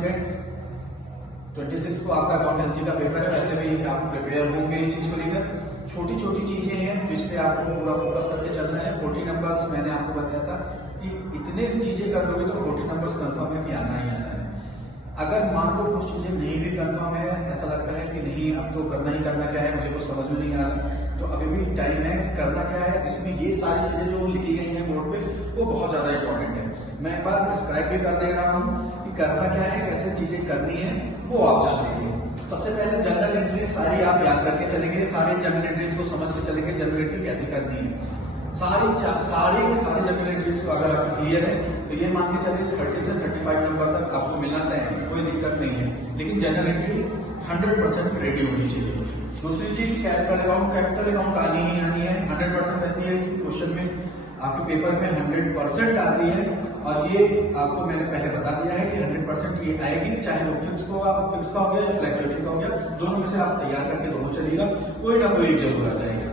Students, 26 को आपका accountancy का पेपर है। वैसे भी आप प्रिपेयर होंगे इस चीज को लेकर। छोटी छोटी चीजें हैं जिस पे आपको पूरा फोकस करके चलना है। 40 नंबर्स मैंने आपको बताया था कि इतने भी चीजें कर लोगे तो 40 नंबर्स कंफर्म है कि आना ही आना है। अगर मान लो कुछ चीजें नहीं भी कंफर्म है, ऐसा लगता है कि नहीं अब तो करना ही करना क्या है, मुझे कुछ समझ में नहीं आ रहा, तो अभी भी टाइम है कि करना क्या है। इसमें ये सारी चीजें जो लिखी गई हैं बोर्ड पे वो बहुत ज्यादा इंपॉर्टेंट है। मैं एक बार डिस्क्राइब भी कर दे रहा हूँ कि करना क्या है, कैसे चीजें करनी है, वो आप जान लीजिए। सबसे पहले जनरल एंट्री सारी आप याद करके चलेंगे, सारे जनरल एंट्रीज को समझ के चलेंगे, जनरल एंट्री कैसे करनी है। सारी जनरल एंट्रीज को अगर आपको क्लियर है तो ये मान के चलिए 30 से 35 नंबर तक आपको मिलना तय है, कोई दिक्कत नहीं है। लेकिन जनरल एंट्री 100% रेडी होनी चाहिए। दूसरी चीज कैपिटल अकाउंट आनी ही आनी है, 100% रहती है। क्वेश्चन में आपके पेपर में 100% आती है और ये आपको मैंने पहले बता दिया है कि 100% ये आएगी, चाहे वो फिक्स का हो गया या फ्लैक्चुएटिंग का हो गया, दोनों में से आप तैयार करके दोनों चलिएगा, कोई ना कोई जरूर आ जाएगा।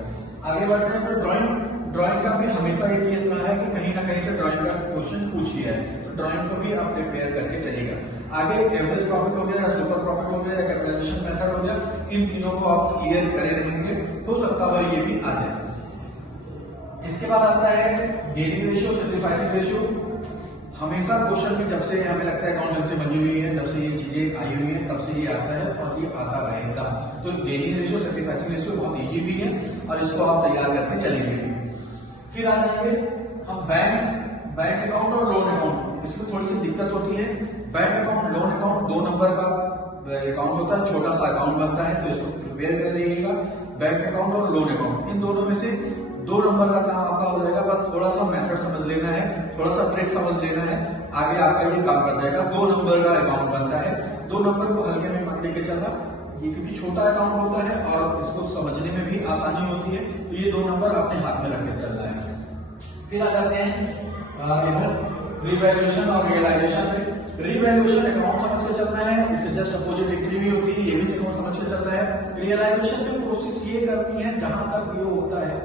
आगे बढ़ते हैं तो ड्राइंग का भी हमेशा ये केस रहा है कि कहीं ना कहीं से ड्राइंग का क्वेश्चन पूछ लिया है, तो ड्राइंग को भी आप प्रिपेयर करके चलिएगा। आगे एवरेज प्रॉफिट हो गया या सुपर प्रॉफिट हो गया या कैपिटलाइजेशन मेथड हो गया, इन तीनों को आप क्लियर करे रहेंगे, हो सकता है ये भी आ जाए। इसके बाद आता है गेनिंग रेशियो, सैक्रिफाइसिंग रेशियो। हमेशा क्वेश्चन में जब से हमें लगता है अकाउंटेंसी बनी हुई है, जब से ये चीजें आई हुई है, तब से ये आता है और ये आता रहेगा। तो गेनिंग रेशियो, सैक्रिफाइसिंग रेशियो बहुत इजी भी है और इसको आप तैयार करके चलेंगे। फिर आ जाएंगे हम बैंक अकाउंट और लोन अकाउंट। इसमें थोड़ी सी दिक्कत होती है। Bank account, loan account 2 number का अकाउंट होता है, छोटा सा अकाउंट बनता है, तो इसको प्रिपेयर कर लीजिएगा। बैंक अकाउंट और लोन अकाउंट, इन दोनों में से 2 नंबर का काम आपका हो जाएगा। बस थोड़ा सा मेथड समझ लेना है, थोड़ा सा ट्रिक समझ लेना है, आगे आपका ये काम कर जाएगा। 2 नंबर का अकाउंट बनता है, 2 नंबर को हल्के में मत लेके चलना, ये क्योंकि छोटा अकाउंट होता है और इसको समझने में भी आसानी होती है, तो ये 2 नंबर अपने हाथ में रख के चलना है। फिर आ जाते हैं इधर रिवैल्यूएशन और रियलाइजेशन। रिवैल्यूएशन अकाउंट समझ के चलना है, इससे जस्ट अपोजिट एंट्री भी होती है, ये भी समझ के चलना है। रियलाइजेशन में कोशिश ये करनी है जहां तक ये होता है